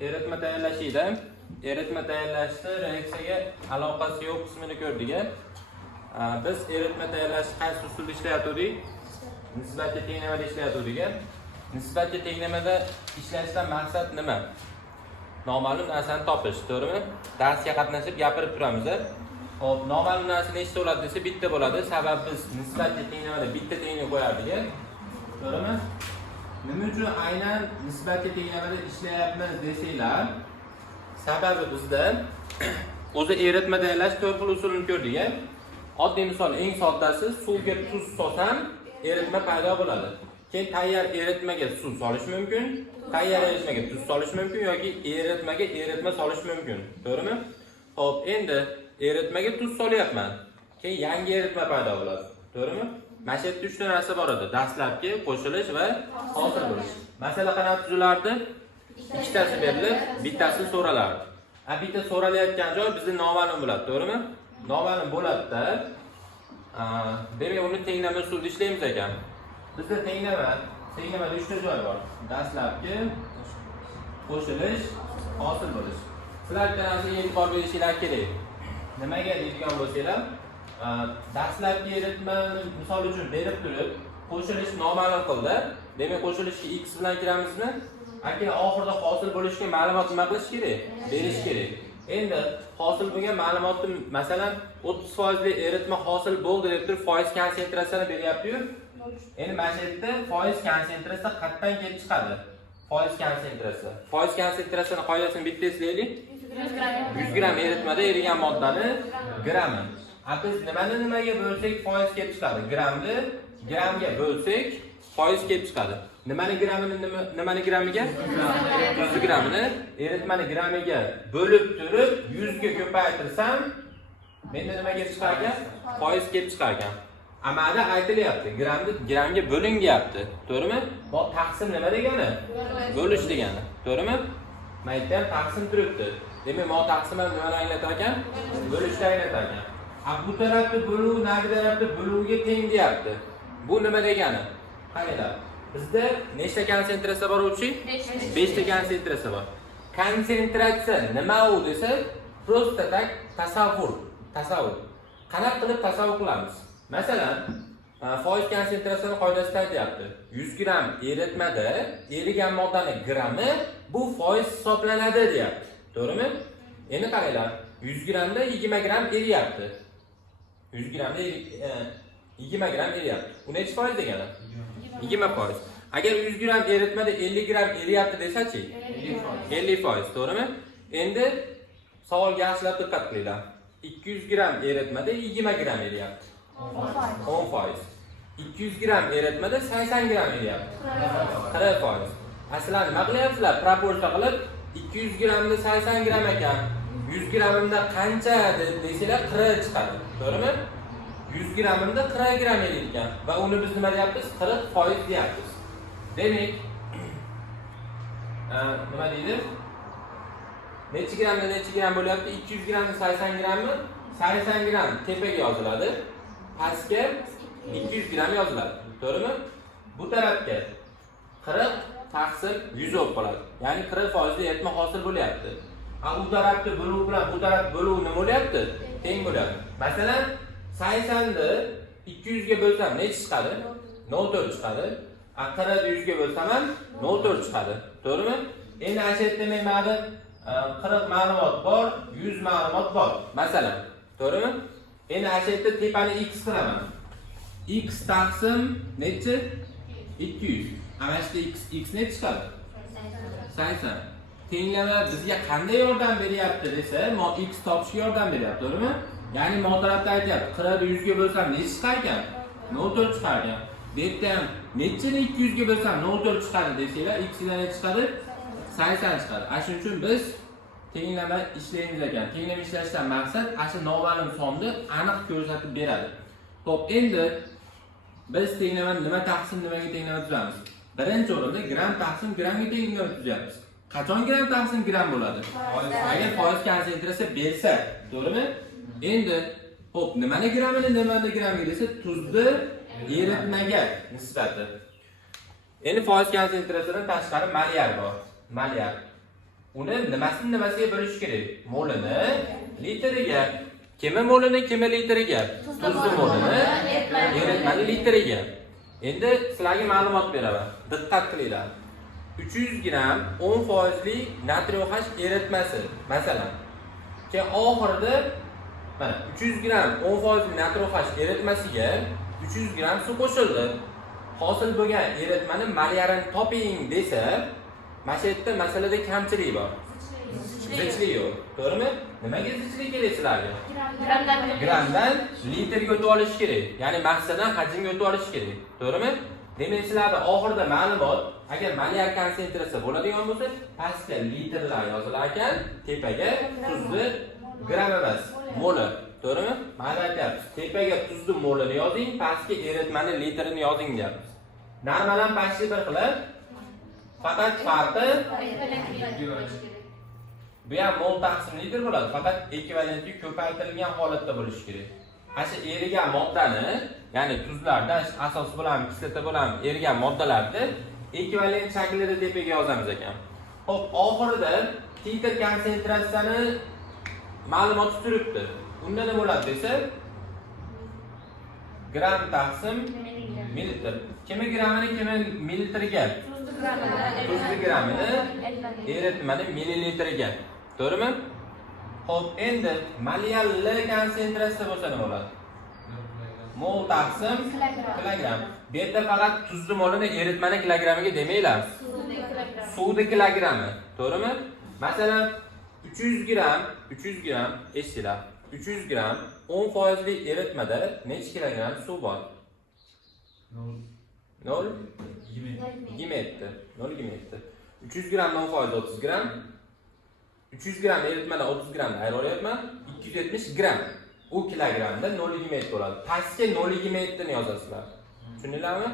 eritma tayyorlashida eritma tayyorlashda reaksiyaga aloqasi yo'q qismini ko'rdik. Biz eritma tayyorlashda qaysi usulda ishlayotgandik? Nisbatga tenglamada ishlayotgandik. Nisbatga tenglamada ishlashdan maqsad nima? Noma'lum narsani topish, to'g'rimi? Darsga qatnashib gapirib turamiz. Hop, noma'lum narsa nechta bo'ladi desa bitta bo'ladi. Sababi biz nisbatga tenglamada bitta tenglik qo'yardik. To'g'rimi? Nima uchun aynan nisbatga tenglamada ishlayapmiz desanglar, sababi bizda o'zi eritma tayyorlash to'rt xil usulini ko'rdik. Oddiy misol, eng soddasi suvga tuz solsam eritma paydo bo'ladi. Keyin tayyor eritmaga suv solish mumkin, tayyor eritmaga tuz solish mumkin yoki eritmaga eritma solish mumkin. To'g'rimi? Xo'p, endi eritmaga tuz solyapman. Keyin yangi eritma paydo bo'ladi. To'g'rimi? Mana shu yerda 3 ta narsa bor edi. Dastlabki qo'shilish va hosil bo'lish. Masala qanaqa tuzilardi? Ikkitasi berilib, bittasi so'ralardi. Bitta so'ralayotgan joy bizda noma'lum bo'ladi, to'g'rimi? Noma'lum bo'ladi-da. Demak, uni tenglama usulida ishlaymiz ekan. Bizda tenglamada 3 ta joy bor. Dastlabki qo'shilish, hosil bo'lish. Sizlar bitta narsaga e'tibor berishinglar kerak. Nimaga deydigan bo'lsanglar, dastlabki eritmani misol uchun berib turib, qo'shilish noma'lum qildi. Demak, qo'shilishga x bilan kiramizmi? Agar oxirida hosil bo'lishga ma'lumot nima qilish kerak? Berish kerak. Endi hosil bo'lgan ma'lumotni, masalan, 30% li eritma hosil bo'ldi deb turib, foiz konsentratsiyasini beryapti-yu. Endi mana shu yerda foiz konsentratsiyasi qayerdan kelib chiqadi? Foiz konsentratsiyasi. Foiz konsentratsiyasini qoidasini bitta eslaylik. 100 gram eritmada erigan moddani grami. Biz nimaga bo'lsak foiz kelib chiqadi? Gramni gramga bo'lsak foiz kelib chiqadi. Nimani gramiga? 100 gramini eritmani gramiga bo'lib turib 100 ga ko'paytirsam, menda nima kelib chiqar ekan? Foiz kelib chiqar ekan. Amalda aytilyapti, gramni gramga bo'ling deyapti. To'g'rimi? Bu taqsim nima degani? Bo'lish degani. To'g'rimi? Maytdan taqsim turibdi. Demak, mo taqsim nimani anglatar ekan? Bo'lishni anglatar ekan. Bu tarafda bo'luv, nari tarafda bo'luvga teng deyapti. Bu nima degani? Qaranglar. Bizda nechta konsentratsiya bor o'chi? 5 ta konsentratsiya bor. Konsentratsiya nima u desa, prosta tak tasavvur. Qanaqa qilib tasavvur qilamiz? Masalan, foiz konsentratsiyasi qoidasida aytyapti. 100 gram eritmada erigan moddani grami bu foiz hisoblanadi deyapti. To'g'rimi? Endi qaranglar, 100 gramda 20 gram eriyapti. 100 gramda 20 gram eriyapti. Bu necha foiz degani? 20%. Agar 100 gram eritmada 50 gram eriyapti desachi? 50%, to'g'rimi? Endi savolga yaxshilab diqqat qilinglar. 200 gram eritmada 20 gram eriyapti. 10%. 200 gram eritmada 80 gram eriyapti. 40%. Aslan nima qilyapsizlar? Proporsiya qilib 200 gramda 80 gram ekan. 100 gramda qancha desanglar 40 chiqadi. To'g'rimi? 100 gramda 40 gram eriyotgan va uni biz nima deyapmiz? 40% deyapmiz. Demak, nima deydi? Necha gram bo'lyapti? 200 gramda 80 grammi? 80 gram tepaga yoziladi. Pastga 200 gram yoziladi. To'g'rimi? Bu tarafga 40 taqsim 100 bo'lib qoladi. Ya'ni 40% eritma hosil bo'lyapti. Bu tarafda bo'luv bilan bu taraf bo'luv nima bo'lyapti? Teng bo'lyapti. Masalan, 80 ni 200 ga bo'lsam necha chiqadi? 0.4 chiqadi. 40 ni 100 ga bo'lsam ham 0.4 chiqadi. To'g'rimi? Endi ana shu yerda menimada 40 ma'lumot bor, 100 ma'lumot bor. Masalan, to'g'rimi? Endi ana shu yerda tepani x qilaman. X taqsim necha? 200. Ana shu x necha chiqadi? 80. Tenglama bizga qanday yordam beryapti desa, mo x topishga yordam beryapti, to'g'rimi? Ya'ni mo tarafda aytyapti, 40 ni 100 ga bo'lsam necha chiqar ekan? 0.4 chiqar ekan. Bu yerda ham nechani 200 ga bo'lsam 0.4 chiqadi desanglar, x dan necha chiqadi? 80 chiqadi. Shuning uchun biz tenglama ishlaymiz ekan. Tenglama ishlashdan maqsad ashu noma'lum sonni aniq ko'rsatib beradi. Xo'p, endi biz tenglamani nima taqsim nimaga tenglama tuzamiz? Birinchi o'rinda gram taqsim gramga tenglama tuzyapmiz. Qachon gram taqsim gram bo'ladi? Agar foiz konsentratsiya bersa, to'g'rimi? Endi xo'p, nimani gramga desa, tuzni eritmaga nisbati. Endi foiz konsentratsiyadan tashqari malyar bor. Malyar. uni nimasiga bo'lish kerak? Molini litriga. Kimi molini, kimi litriga? Tuzni molini eritmani litriga. Endi sizlarga ma'lumot beraman. Diqqat qilinglar. 300 gram 10% natriy OH eritmasi, masalan. Keyin oxirida mana 300 gram 10% natriy OH eritmasiga 300 gram suv qo'shildi. Hosil bo'lgan eritmani molyarini toping desa, mana shu yerda masalada kamchilik bor. Zichlik yo'q. To'g'rimi? Nimaga zichlik kerak sizlarga? Gramdan litrga o'tib olish kerak. Ya'ni maqsaddan hajmga o'tib olish kerak. To'g'rimi? Demak, sizlarda oxirida ma'lumot, agar molyar konsentratsiya bo'ladigan bo'lsa, pastga litrlar yozilar ekan, tepaga tuzni gram emas, moli. To'g'rimi? Mana aytyapmiz. Tepaga tuzni molini yozing, pastga eritmani litrini yozing deyapmiz. Narmadan pastga bir qilib, faqat farqi bu ham mol taqsim litr bo'ladi, faqat ekvivalentga ko'paytirilgan holatda bo'lishi kerak. Asha erigan moddani, ya'ni tuzlarda, asos bilan, kislota bilan erigan moddalarni ekvivalent shaklida tepaga yozamiz ekan. Xo'p, oxirida titr konsentratsiyani ma'lumoti turibdi. Unda nima bo'ladi desa, gram taqsim mililitr. Kimi gramini, kimi mililitriga? Tuzni gramini eritmani mililitriga. To'g'rimi? Xo'p, endi molyal konsentratsiya bo'lsa nima bo'ladi? Mol taqsim kilogram. Bu yerda faqat tuzni molini eritmani kilogramiga demanglar. Suvni kilogrami. To'g'rimi? Masalan, 300 gram eshitinglar. 300 gram 10% eritmada necha kilogram suv bor? 0,27. 300 gram 10% 30 gram. 300 gram eritmada 30 gramni ayiralyapman. 270 gram. U kilogramda 0,27 bo'ladi. Pastga 0,27 ni yozasizlar. Tushundinglarmi?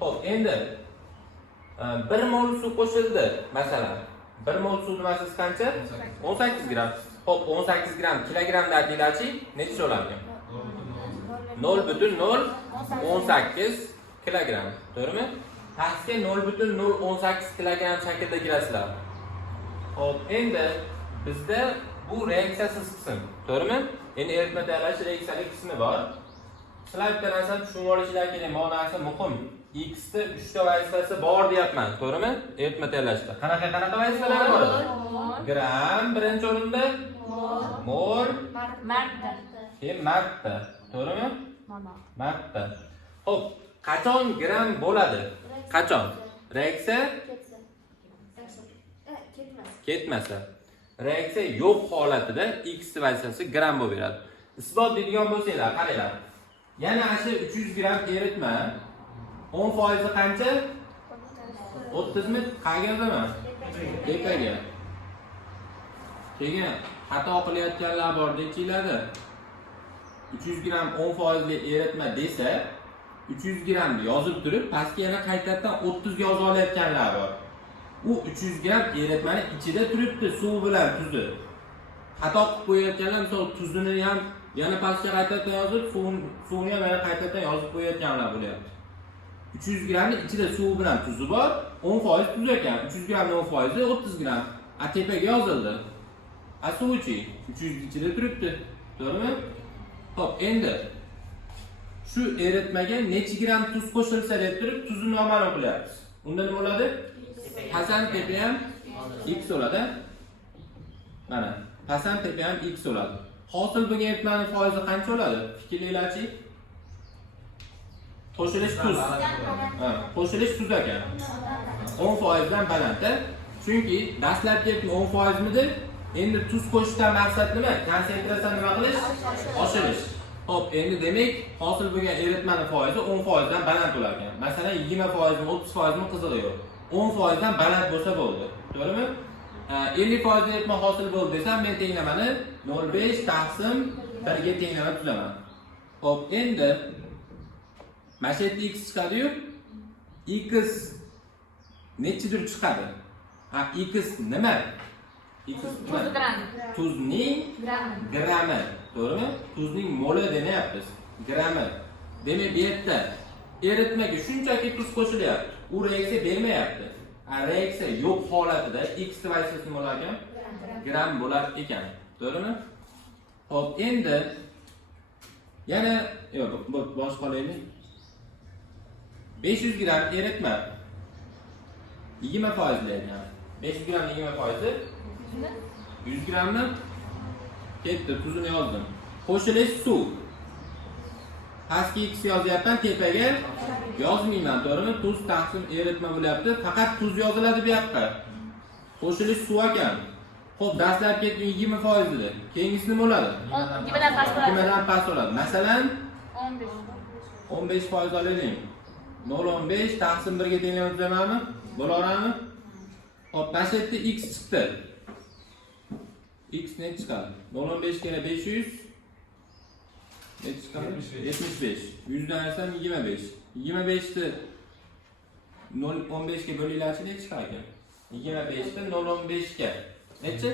Xo'p, endi 1 mol suv qo'shildi, masalan. 1 mol suvning massasi qancha? 18 gram. Xo'p, 18 gram kilogramda aytinglarchi, necha bo'larkan? 0,018 kilogram. To'g'rimi? Pastga 0,018 kilogram shaklda kirasizlar. Xo'p, endi bizda bu reaksiyasiz qism, to'g'rimi? Endi eritma tayyorlash reaksiyalik qismi bor. Sizlar bitta narsani tushunib olishinglar kerak, bu narsa muhim. X da 3 ta vazifasi bor deyapman, to'g'rimi? Eritma tayyorlashda. Qanaqa vazifalar bor? Gram birinchi o'rinda, mol, marta. Keyin marta, to'g'rimi? Marta. Xo'p, qachon gram bo'ladi? Qachon? Reaksiya ketmasa. Reaksiya yo'q holatida X vazifasi gram bo'lib beradi. Isbot deydigan bo'lsanglar, qaranglar. Yana asha 300 gram eritma 10% qancha? 30 mi? Qayerga yozaman? Tepaga. Keyin xato qilayotganlar bor dechinglarda. 300 gram 10% eritma desa, 300 gram yozib turib, pastga yana qaytadan 30 ga yozib olayotganlar bor. U 300 gram eritmani ichida turibdi, suv bilan tuzi. Xato qilib qo'yayotganlar, misol tuzini ham yana pastga qaytadan yozib, suvni ham yana qaytadan yozib qo'yayotganlar bo'lyapti. 300 gramning ichida suv bilan tuzi bor, 10% tuz ekan. 300 gramning 10% 30 gram. A tepaga yozildi. A suvchi 300 ichida turibdi. To'g'rimi? Xo'p, endi shu eritmaga necha gram tuz qo'shilsa deb turib, tuzni noma'lum qilyapmiz. Unda nima bo'ladi? Pasand tepa ham x bo'ladi. Mana, pasand tepa ham x bo'ladi. Hosil bo'lgan eritmaning foizi qancha bo'ladi? Fikrlanglarchi. Qo'shilish tuz. Qo'shilish tuz ekan. 10% dan baland. Chunki dastlabki 10% midi? Endi tuz qo'shishdan maqsad nima? Konsentratsiyani nima qilish? Oshirish. Xo'p, endi demak, hosil bo'lgan eritmaning foizi 10% dan baland bo'lar ekan. Masalan, 20% mi, 30% mi qizig'i yo'q. 10% dan baland bo'lsa bo'ldi. To'g'rimi? 50% eritma hosil bo'ldi desam, men tenglamani 0,5 taqsim 1 ga tenglama tuzaman. Xo'p, endi mana shu yerda x chiqadi-yu. X nechidir chiqadi? X nima? X tuzning grami. To'g'rimi? Tuzning moli demayapmiz. Grami. Demak, bu yerda eritmaga shunchaki tuz qo'shilyapti. U reaksiya bermayapti. reaksiya yo'q holatida x vazifasi nima bo'lar ekan? Gram bo'lar ekan. To'g'rimi? Xo'p, endi yana yo'q, boshqa qolaylik. 500 gram eritma 20% ekan. 500 gram 20%. 100 gramni ketdi, tuzini yozdim. Qo'shilish suv. Pastga x yozyapman, tepaga yozmayman, to'g'rimi? Tuz taqsim eritma bo'lyapti. Faqat tuz yoziladi bu yoqqa. Qo'shilish suv ekan. Xo'p, dastlab ketdi 20% edi. Keyingisi nima bo'ladi? 20 dan past bo'ladi. 20 dan past bo'ladi. Masalan, 15. 15% olaylik. 0.15 taqsim 1 ga tenglaymiz demakmi? Bo'laveradimi? Xo'p, tashlatdi x chiqdi. X ne chiqadi? 0.15 kere 500 ne chiqadi? 75. 100 dan ayrsam 25. 25 ni 0.15 ga bo'linglarchi ne chiqar ekan? 25 ni 0.15 ga nechi?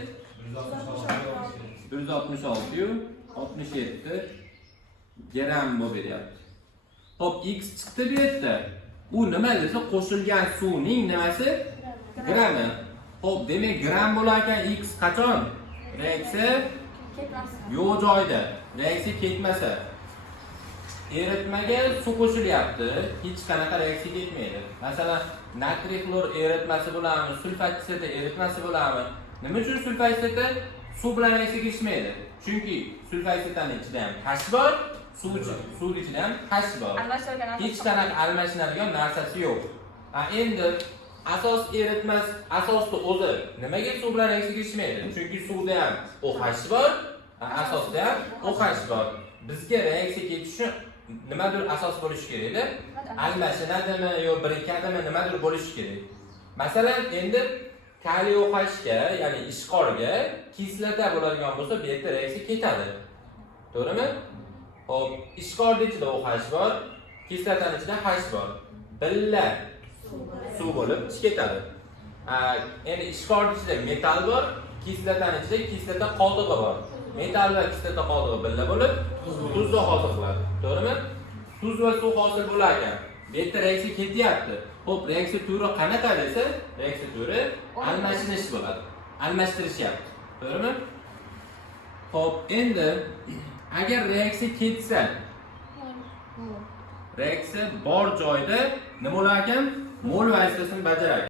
166 yu 67 gram bo'lib beryapti. Xo'p, x chiqdi bu yerda. Bu nima desa qo'shilgan suvning nimasi? Grami. Xo'p, demak gram bo'lar ekan x qachon? Reaksiya yo'q joyda. Reaksiya ketmasa. Eritmaga suv qo'shilyapti, hech qanaqa reaksiya ketmaydi. Masalan, natriy xlor eritmasi bo'ladimi, sulfat kislota eritmasi bo'ladimi? Nima uchun sulfat kislota suv bilan reaksiya ketishmaydi? Chunki sulfat kislotaning ichida ham H bor, suv ichida ham H bor. Hech qanaqa almashinadigan narsasi yo'q. Endi asos eritmas, asosda o'zi nimaga suv bilan reaksiya ketishmaydi? Chunki suvda ham OH bor, asosda ham OH bor. Bizga reaksiya ketishi nimadir asos bo'lishi kerak edi. Almashinadimi yo birikadimi nimadir bo'lishi kerak. Masalan, endi kaliy OH ga, ya'ni ishqorga kislota bo'ladigan bo'lsa, bu yerda reaksiya ketadi. To'g'rimi? Xo'p, ishqorning ichida OH bor, kislotaning ichida H bor. Billa suv bo'lib ketadi. Endi ishqorning ichida metal bor, kislotaning ichida kislota qoldig'i bor. Metal va kislota qoldig'i billa bo'lib tuzni hosil qiladi. To'g'rimi? Tuz va suv hosil bo'lar ekan. Bu yerda reaksiya ketyapti. Xo'p, reaksiya turi qanaqa desa, reaksiya turi almashinish bo'ladi. Almashtirishyapti. To'g'rimi? Xo'p, endi agar reaksiya ketsa, reaksiya bor joyda nima bo'lar ekan? Mol vazifasini bajaradi.